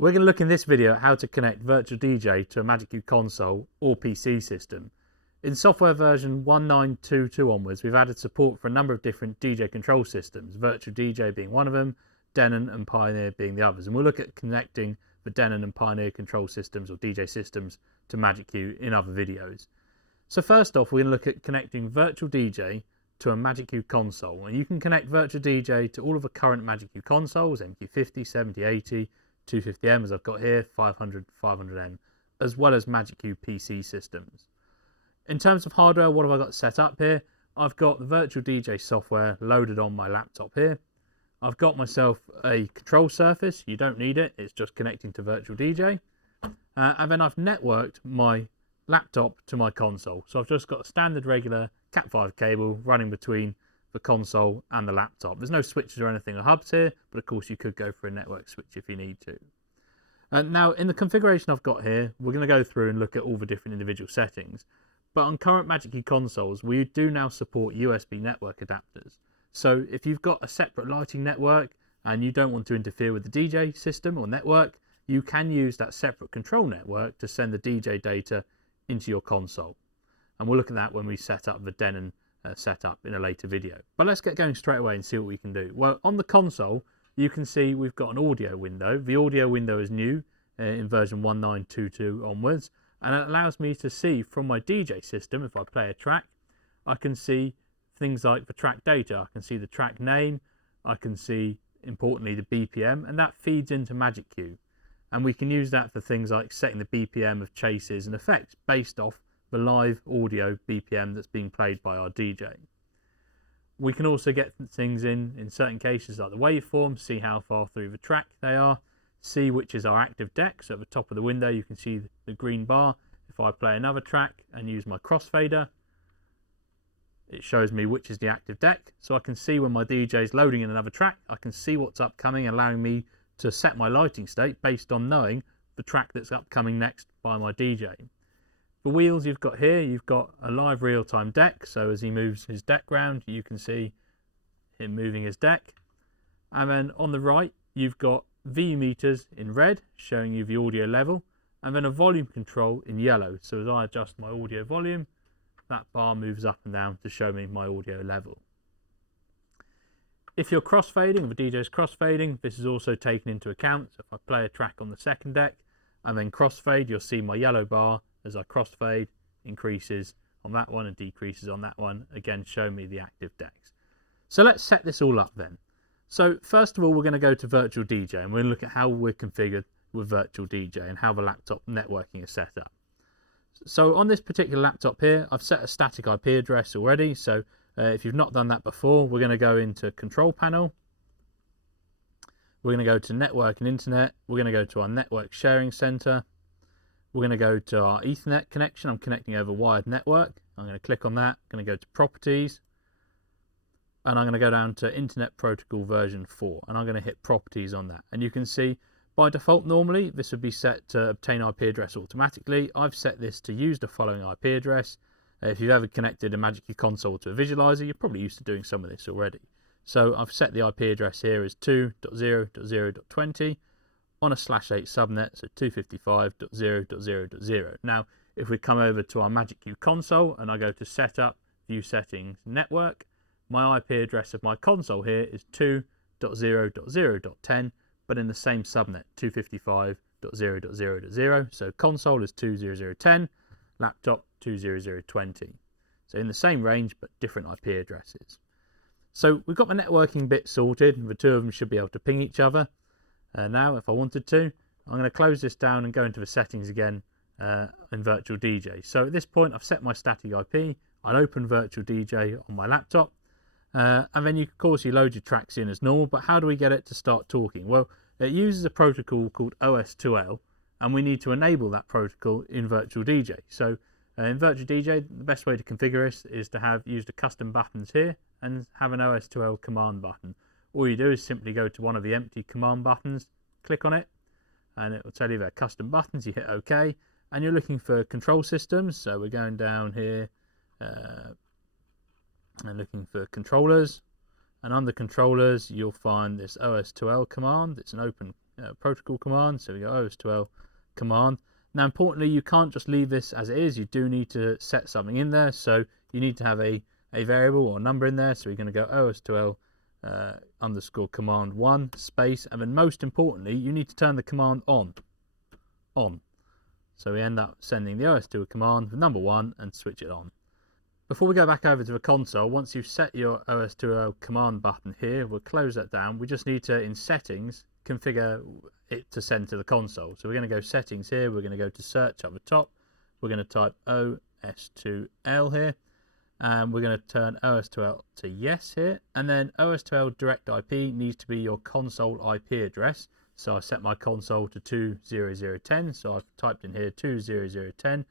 We're going to look in this video at how to connect Virtual DJ to a MagicQ console or PC system. In software version 1922 onwards, we've added support for a number of different DJ control systems, Virtual DJ being one of them, Denon and Pioneer being the others. And we'll look at connecting the Denon and Pioneer control systems or DJ systems to MagicQ in other videos. So first off, we're going to look at connecting Virtual DJ to a MagicQ console. And you can connect Virtual DJ to all of the current MagicQ consoles, MQ50, 70, 80, 250M as I've got here, 500, 500M, as well as MagicQ PC systems. In terms of hardware, what have I got set up here? I've got the Virtual DJ software loaded on my laptop here. I've got myself a control surface. You don't need it. It's just connecting to Virtual DJ. And then I've networked my laptop to my console. So I've just got a standard regular Cat5 cable running between the console and the laptop. There's no switches or anything or hubs here, but of course you could go for a network switch if you need to. Now in the configuration I've got here, we're going to go through and look at all the different individual settings. But on current MagicQ consoles, we do now support USB network adapters. So if you've got a separate lighting network and you don't want to interfere with the DJ system or network, you can use that separate control network to send the DJ data into your console. And we'll look at that when we set up the Denon setup in a later video. But let's get going straight away and see what we can do. Well, on the console, you can see we've got an audio window. The audio window is new in version 1922 onwards. And it allows me to see from my DJ system, if I play a track, I can see things like the track data. I can see the track name, I can see, importantly, the BPM, and that feeds into MagicQ. And we can use that for things like setting the BPM of chases and effects based off the live audio BPM that's being played by our DJ. We can also get things in certain cases like the waveform, see how far through the track they are, see which is our active deck. So at the top of the window you can see the green bar. If I play another track and use my crossfader, it shows me which is the active deck. So I can see when my DJ is loading in another track, I can see what's upcoming, allowing me to set my lighting state based on knowing the track that's upcoming next by my DJ. The wheels you've got here, you've got a live real-time deck. So as he moves his deck round, you can see him moving his deck. And then on the right, you've got V meters in red, showing you the audio level, and then a volume control in yellow. So as I adjust my audio volume, that bar moves up and down to show me my audio level. If you're crossfading, if the DJ's crossfading, this is also taken into account. So if I play a track on the second deck and then crossfade, you'll see my yellow bar as I crossfade increases on that one and decreases on that one, again showing me the active decks. So let's set this all up then. So first of all, we're going to go to Virtual DJ and we're going to look at how we're configured with Virtual DJ and how the laptop networking is set up. So on this particular laptop here, I've set a static IP address already. So if you've not done that before, we're going to go into Control Panel. We're going to go to Network and Internet. We're going to go to our Network Sharing Center. We're going to go to our Ethernet connection. I'm connecting over wired network. I'm going to click on that. I'm going to go to Properties. And I'm going to go down to Internet Protocol version 4 and I'm going to hit Properties on that. And you can see by default normally this would be set to obtain IP address automatically. I've set this to use the following IP address. If you've ever connected a MagicQ console to a visualizer, you're probably used to doing some of this already. So I've set the IP address here as 2.0.0.20 on a /8 subnet, so 255.0.0.0. Now if we come over to our MagicQ console and I go to Setup, View Settings, Network, my IP address of my console here is 2.0.0.10, but in the same subnet, 255.0.0.0. So console is 20010, laptop 20020. So in the same range, but different IP addresses. So we've got the networking bit sorted, and the two of them should be able to ping each other. Now, if I wanted to, I'm going to close this down and go into the settings again in Virtual DJ. So at this point, I've set my static IP. I'll open Virtual DJ on my laptop. And then, of course, you load your tracks in as normal, but how do we get it to start talking? Well, it uses a protocol called OS2L, and we need to enable that protocol in Virtual DJ. So in Virtual DJ, the best way to configure this is to have used the custom buttons here and have an OS2L command button. All you do is simply go to one of the empty command buttons, click on it, and it will tell you they're custom buttons. You hit OK, and you're looking for control systems. So we're going down here and looking for controllers, and under controllers you'll find this OS2L command. It's an open protocol command. So we go OS2L command. Now, importantly, you can't just leave this as it is. You do need to set something in there. So you need to have a variable or number in there. So we're going to go OS2L underscore command 1 space. And then most importantly, you need to turn the command on. So we end up sending the OS2L command with number 1 and switch it on. Before we go back over to the console, once you've set your OS2L command button here, we'll close that down. We just need to, in settings, configure it to send to the console. So we're going to go settings here. We're going to go to search up the top. We're going to type OS2L here. And we're going to turn OS2L to yes here. And then OS2L direct IP needs to be your console IP address. So I set my console to 20010. So I've typed in here 20010.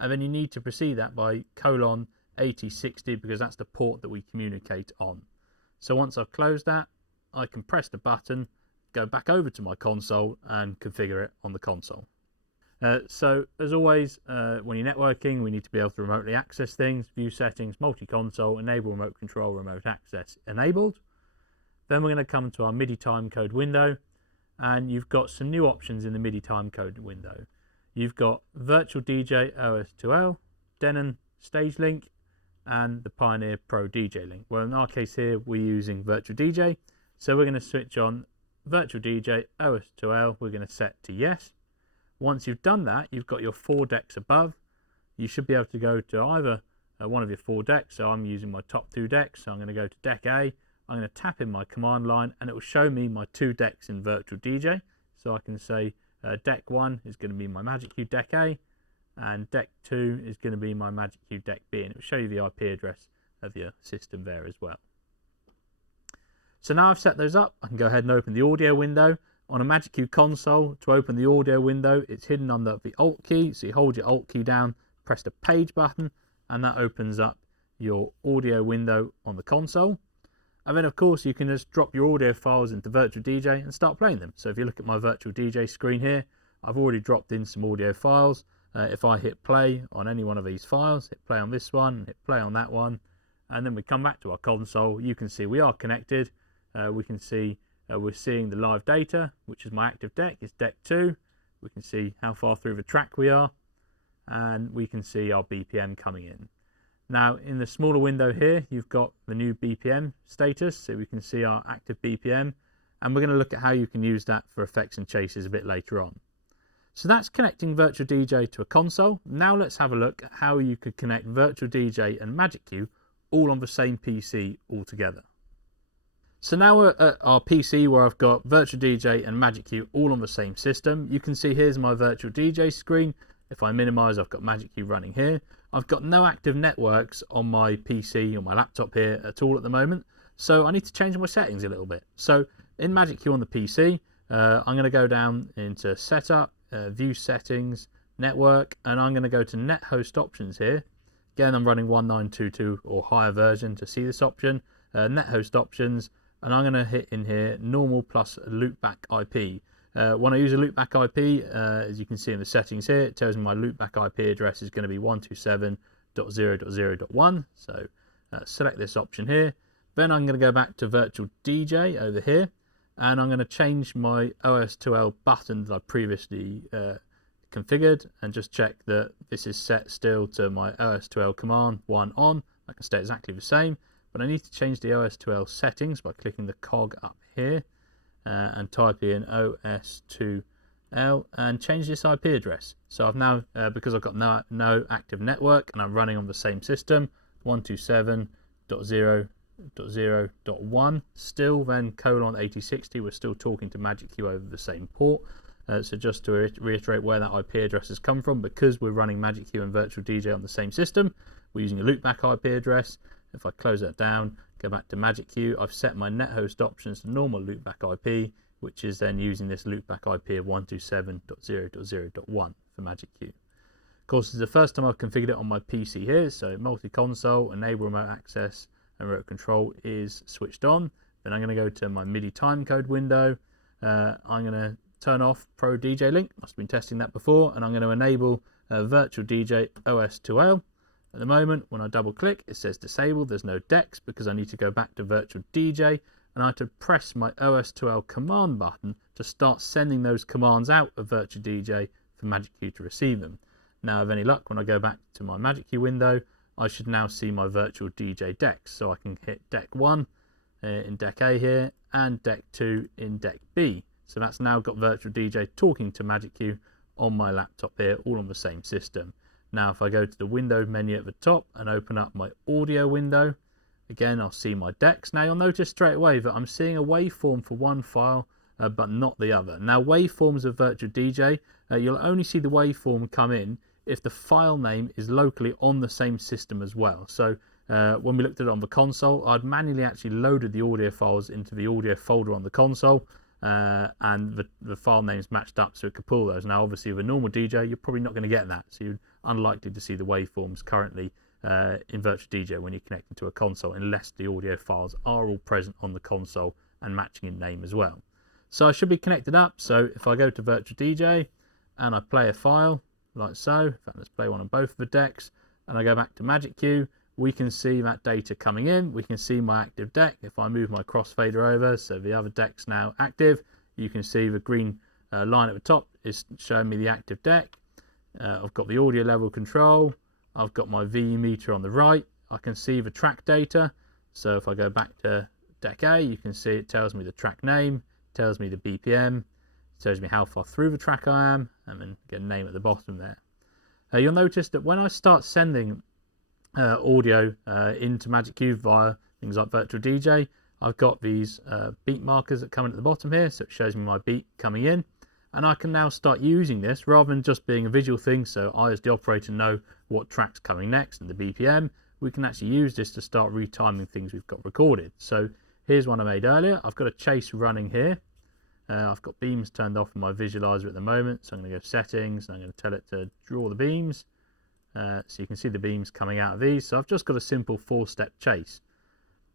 And then you need to proceed that by :8060 because that's the port that we communicate on. So once I've closed that, I can press the button, go back over to my console and configure it on the console. So as always, when you're networking, we need to be able to remotely access things, view settings, multi-console, enable remote control, remote access enabled. Then we're going to come to our Midi timecode window, and you've got some new options in the Midi timecode window. You've got Virtual DJ OS2L, Denon Stage Link, and the Pioneer Pro DJ link. Well, in our case here, we're using Virtual DJ. So we're going to switch on Virtual DJ OS2L. We're going to set to yes. Once you've done that, you've got your 4 decks above. You should be able to go to either one of your 4 decks. So I'm using my top 2 decks. So I'm going to go to deck A. I'm going to tap in my command line and it will show me my 2 decks in Virtual DJ. So I can say deck 1 is going to be my MagicQ deck A. And deck 2 is going to be my MagicQ deck B, and it will show you the IP address of your system there as well. So now I've set those up, I can go ahead and open the audio window. On a MagicQ console, to open the audio window, it's hidden under the Alt key. So you hold your Alt key down, press the page button, and that opens up your audio window on the console. And then of course you can just drop your audio files into Virtual DJ and start playing them. So if you look at my Virtual DJ screen here, I've already dropped in some audio files. If I hit play on any one of these files, hit play on this one, hit play on that one, and then we come back to our console, you can see we are connected. We can see we're seeing the live data, which is my active deck, it's deck 2. We can see how far through the track we are, and we can see our BPM coming in. Now, in the smaller window here, you've got the new BPM status, so we can see our active BPM, and we're going to look at how you can use that for effects and chases a bit later on. So that's connecting Virtual DJ to a console. Now let's have a look at how you could connect Virtual DJ and MagicQ all on the same PC altogether. So now we're at our PC where I've got Virtual DJ and MagicQ all on the same system. You can see here's my Virtual DJ screen. If I minimize, I've got MagicQ running here. I've got no active networks on my PC or my laptop here at all at the moment. So I need to change my settings a little bit. So in MagicQ on the PC, I'm going to go down into Setup, View Settings, Network, and I'm going to go to Net Host Options here. Again, I'm running 1922 or higher version to see this option. Net Host Options, and I'm going to hit in here Normal plus Loopback IP. When I use a loopback IP, as you can see in the settings here, it tells me my loopback IP address is going to be 127.0.0.1. So select this option here. Then I'm going to go back to Virtual DJ over here, and I'm going to change my OS2L button that I previously configured, and just check that this is set still to my OS2L command 1 on. I can stay exactly the same, but I need to change the OS2L settings by clicking the cog up here. And type in OS2L and change this IP address. So I've now, because I've got no active network and I'm running on the same system, 127.0.0.1, still then :8060, we're still talking to MagicQ over the same port. So just to reiterate where that IP address has come from, because we're running MagicQ and Virtual DJ on the same system, we're using a loopback IP address. If I close that down, go back to MagicQ, I've set my net host options to normal loopback IP, which is then using this loopback IP of 127.0.0.1 for MagicQ. Of course, this is the first time I've configured it on my PC here, so multi-console, enable remote access, and remote control is switched on. Then I'm going to go to my Midi timecode window. I'm going to turn off Pro DJ Link, must have been testing that before, and I'm going to enable Virtual DJ OS2L. At the moment, when I double click, it says disabled. There's no decks because I need to go back to Virtual DJ, and I have to press my OS2L command button to start sending those commands out of Virtual DJ for MagicQ to receive them. Now, with any luck, when I go back to my MagicQ window, I should now see my Virtual DJ decks. So I can hit deck 1 in deck A here and deck 2 in deck B. So that's now got Virtual DJ talking to MagicQ on my laptop here, all on the same system. Now, if I go to the window menu at the top and open up my audio window, again, I'll see my decks. Now, you'll notice straight away that I'm seeing a waveform for one file, but not the other. Now, waveforms of Virtual DJ, you'll only see the waveform come in if the file name is locally on the same system as well. So when we looked at it on the console, I'd manually actually loaded the audio files into the audio folder on the console, and the file names matched up so it could pull those. Now, obviously, with a normal DJ, you're probably not going to get that. So you're unlikely to see the waveforms currently in Virtual DJ when you're connecting to a console, unless the audio files are all present on the console and matching in name as well. So I should be connected up. So if I go to Virtual DJ and I play a file like so, in fact, let's play one on both of the decks, and I go back to MagicQ, we can see that data coming in. We can see my active deck. If I move my crossfader over, so the other deck's now active, you can see the green line at the top is showing me the active deck. I've got the audio level control. I've got my VE meter on the right. I can see the track data. So if I go back to deck A, you can see it tells me the track name, tells me the BPM, tells me how far through the track I am, and then get a name at the bottom there. You'll notice that when I start sending audio into MagicQ via things like Virtual DJ, I've got these beat markers that come in at the bottom here, so it shows me my beat coming in, and I can now start using this rather than just being a visual thing, so I as the operator know what track's coming next and the BPM. We can actually use this to start retiming things we've got recorded. So here's one I made earlier. I've got a chase running here. I've got beams turned off in my visualizer at the moment, so I'm going to go settings and I'm going to tell it to draw the beams. So you can see the beams coming out of these. So I've just got a simple 4-step chase.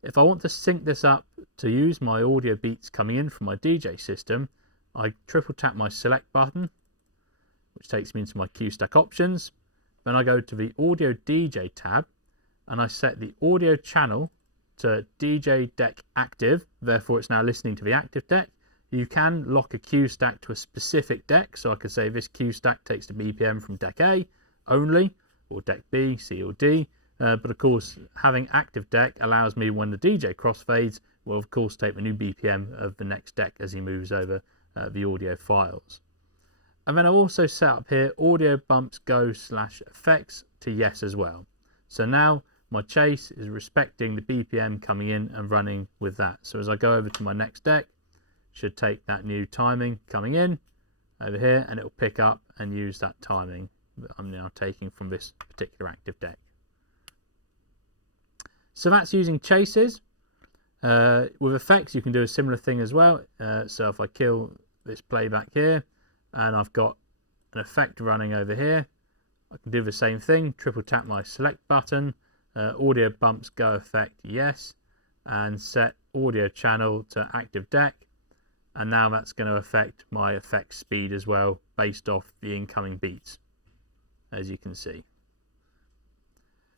If I want to sync this up to use my audio beats coming in from my DJ system, I triple tap my select button, which takes me into my Q stack options. Then I go to the audio DJ tab and I set the audio channel to DJ deck active. Therefore, it's now listening to the active deck. You can lock a Q stack to a specific deck. So I could say this Q stack takes the BPM from deck A only, or deck B, C or D. But of course, having active deck allows me, when the DJ crossfades, will of course take the new BPM of the next deck as he moves over the audio files. And then I've also set up here audio bumps go / effects to yes as well. So now my chase is respecting the BPM coming in and running with that. So as I go over to my next deck, should take that new timing coming in over here, and it will pick up and use that timing that I'm now taking from this particular active deck. So that's using chases. With effects, you can do a similar thing as well. So if I kill this playback here, and I've got an effect running over here, I can do the same thing. Triple tap my select button, audio bumps go effect yes, and set audio channel to active deck. And now that's going to affect my effect speed as well, based off the incoming beats, as you can see.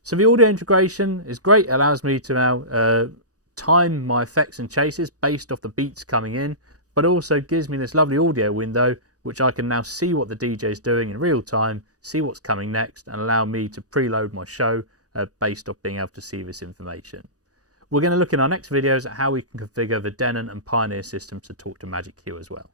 So the audio integration is great. It allows me to now time my effects and chases based off the beats coming in, but also gives me this lovely audio window, which I can now see what the DJ is doing in real time, see what's coming next, and allow me to preload my show based off being able to see this information. We're going to look in our next videos at how we can configure the Denon and Pioneer systems to talk to MagicQ as well.